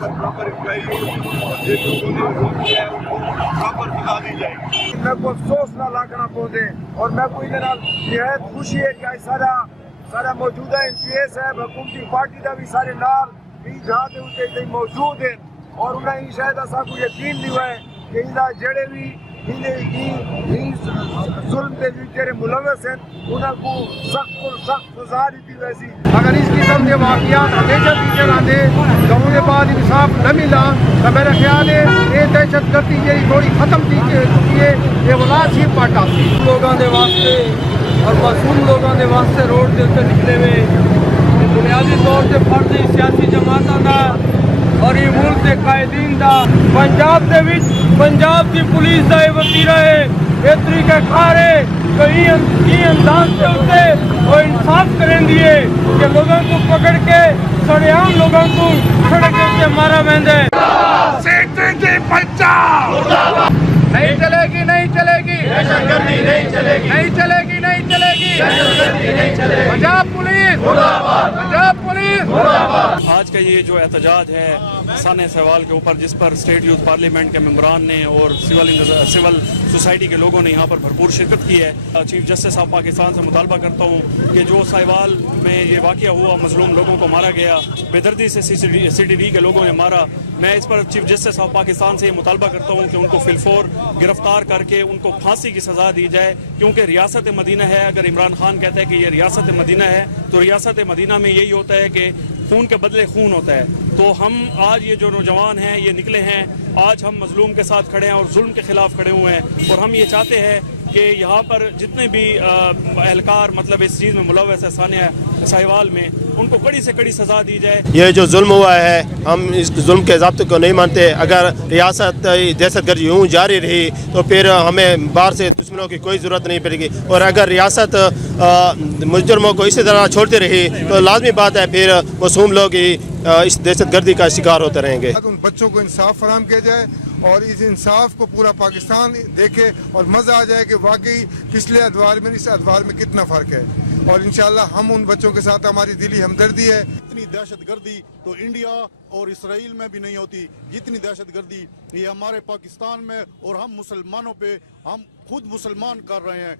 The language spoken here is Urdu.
پراپر انکوائری ہو اور جن لوگوں نے ووٹ کیا ہے ان کو پراپر سزا دی جائے گی. میں کو افسوس نہ لاگنا پوندے اور میں کوئی نہایت خوشی ہے کہ سارا موجودہ MPs ہے حکومتی پارٹی کا بھی سارے نال بھی جہاں تے موجود ہیں اور انہیں ہی شاید ایسا کوئی یقین نہیں ہوا ہے کہ انہاں جڑے بھی ظلم کے جڑے ملوث ہیں انہوں کو سخت سزا دی ویسی. اگر اس قسم کے واقعات ہمیشہ پیچھے آتے گاؤں کے بعد انصاف نہ ملا تو میرا خیال ہے یہ دہشت گردی یہ تھوڑی ختم تھی چکی ہے. یہ ولاد سی پاٹا لوگوں کے واسطے اور معصوم لوگوں کے واسطے روڈ کے اتنے نکلے ہوئے بنیادی طور سے فرض سیاسی جماعتوں کا اور یہ ملک کے قائدین کا. پنجاب کی پولیس کا یہ وتیرا ہے یہ طریقہ کار ہے کئی انداز سے اسے وہ انصاف کریں دیے کہ لوگوں کو پکڑ کے سڑیام لوگوں کو سڑک کے مارا بہندے. نہیں چلے گی نہیں چلے گی نہیں چلے گی نہیں چلے گی. Punjab police Punjab police. آج کا یہ جو احتجاج ہے سانحہ سہوال کے اوپر جس پر اسٹیٹ یوتھ پارلیمنٹ کے ممبران نے اور سول سوسائٹی کے لوگوں نے یہاں پر بھرپور شرکت کی ہے. چیف جسٹس آف پاکستان سے مطالبہ کرتا ہوں کہ جو سہوال میں یہ واقعہ ہوا مظلوم لوگوں کو مارا گیا بے دردی سے CTD کے لوگوں نے مارا. میں اس پر چیف جسٹس آف پاکستان سے یہ مطالبہ کرتا ہوں کہ ان کو فی الفور گرفتار کر کے ان کو پھانسی کی سزا دی جائے کیونکہ ریاست مدینہ ہے. اگر عمران خان کہتا ہے کہ یہ ریاست مدینہ ہے تو ریاست مدینہ میں یہی ہوتا ہے کہ خون کے بدلے خون ہوتا ہے. تو ہم آج یہ جو نوجوان ہیں یہ نکلے ہیں آج ہم مظلوم کے ساتھ کھڑے ہیں اور ظلم کے خلاف کھڑے ہوئے ہیں اور ہم یہ چاہتے ہیں کہ یہاں پر جتنے بھی اہلکار مطلب اس چیز میں ملوث ہے سانحہ سہوال میں ان کو کڑی سے کڑی سزا دی جائے. یہ جو ظلم ہوا ہے ہم اس ظلم کے ضابطے کو نہیں مانتے. اگر ریاست دہشت گردی یوں جاری رہی تو پھر ہمیں باہر سے دشمنوں کی کوئی ضرورت نہیں پڑے گی اور اگر ریاست مجرموں کو اسی طرح چھوڑتی رہی تو لازمی بات ہے پھر معصوم لوگ ہی اس دہشت گردی کا شکار ہوتے رہیں گے. ان بچوں کو انصاف فراہم کیا جائے اور اس انصاف کو پورا پاکستان دیکھے اور مزہ آ جائے کہ واقعی پچھلے ادوار میں اس ادوار میں کتنا فرق ہے. اور انشاءاللہ ہم ان بچوں کے ساتھ ہماری دلی ہمدردی ہے. اتنی دہشت گردی تو انڈیا اور اسرائیل میں بھی نہیں ہوتی جتنی دہشت گردی یہ ہمارے پاکستان میں اور ہم مسلمانوں پہ ہم خود مسلمان کر رہے ہیں.